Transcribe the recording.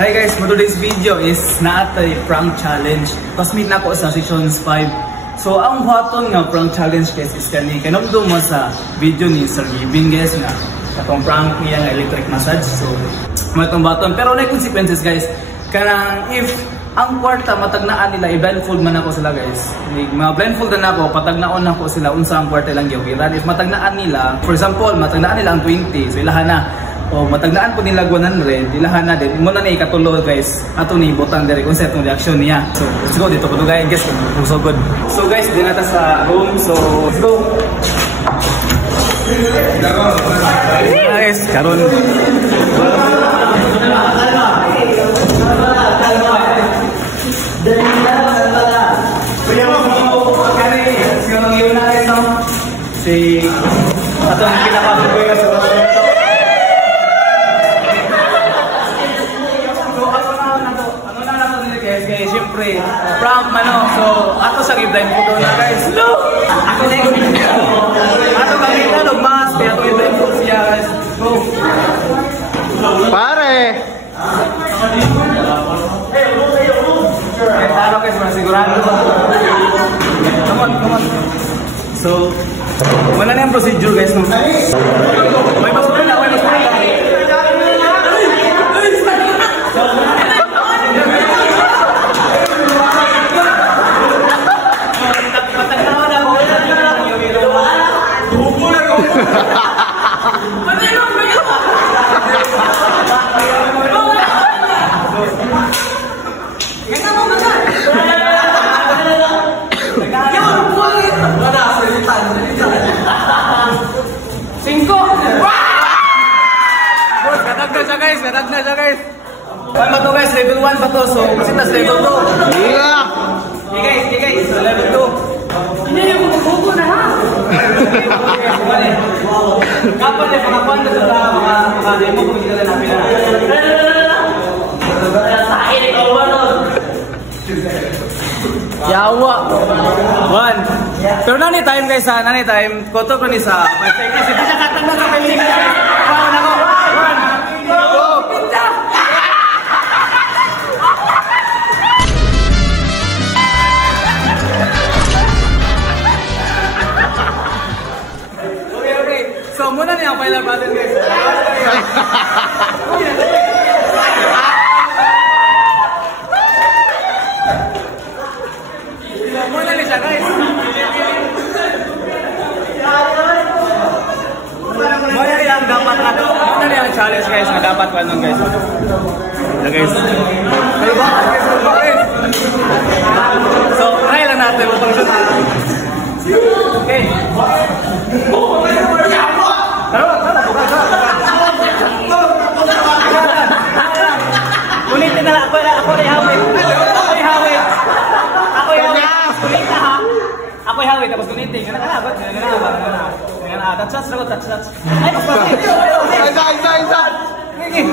Hi guys, for today's video is naatay prank challenge. Tapos meet na ako sa sections 5. So ang buhaton nga prank challenge guys is kani kanumdum mo sa video ni Sir Gibing guys nga katong prank niya nga electric massage. So matong baton pero na consequences guys. Kanang if ang kwarta matagnaan nila i-blindfold man ako sila guys. Ma-blindfold na ako, patagnaon ako sila unsa ang kwarta lang giwiran. If matagnaan nila, for example, matagnaan nila ang 20, so ilahan na. O matagnaan po nila 100, ilahan na din. Muna na ikatulo guys. Ato ni butang dire kung sa itong reaction niya. So let's go dito patugayan guys kung so good. So guys, din nata sa room. So let's go. Guys, karon. Si atong pinakabugoy na sa guys, syempre, prank mano. So, ato sa giblind po doon na guys. No! Ako na yung ato kami na lugmas, kaya ato giblind po siya guys. Go! Pare! Guys, araw guys, masigurado. Come on, come on. So, wala na yung procedure guys. No? May pasok na, may pasok na. Gadag na siya guys. Ano to guys, level 1 pa to. So, kasi tas level 2. Yeah! Okay guys, so level 2. Hindi yung buko na ha. Kapag na pangapon na sa mga demo kung hindi na namin na. Yawa. 1. Pero nani time guys ha, nani time. Koto ko ni sa 5 seconds. Hindi siya katanda sa 5 seconds. Paano na ko? 1. So muna niya ang pailan natin guys. Muna niya siya guys. Muna niya ang dapat nato. Muna niya ang challenge guys na dapat ko anong guys. Ito guys. So try lang natin. Okay. Ulitin na lang. Ako ihawit. Ulitin ha. Ako ihawit. Tapos ulitin. Ganun ka na. Touch. Ay, mas pati. Isa! Okay.